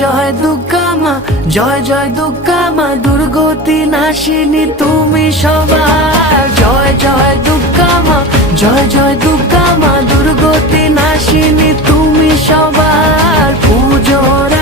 জয় দুর্গা মা, জয় জয় দুর্গা মা, দুর্গতি নাশিনী তুমি সবার। জয় জয় দুর্গা মা, জয় জয় দুর্গা মা, দুর্গতি নাশিনী তুমি সবার। পুজোর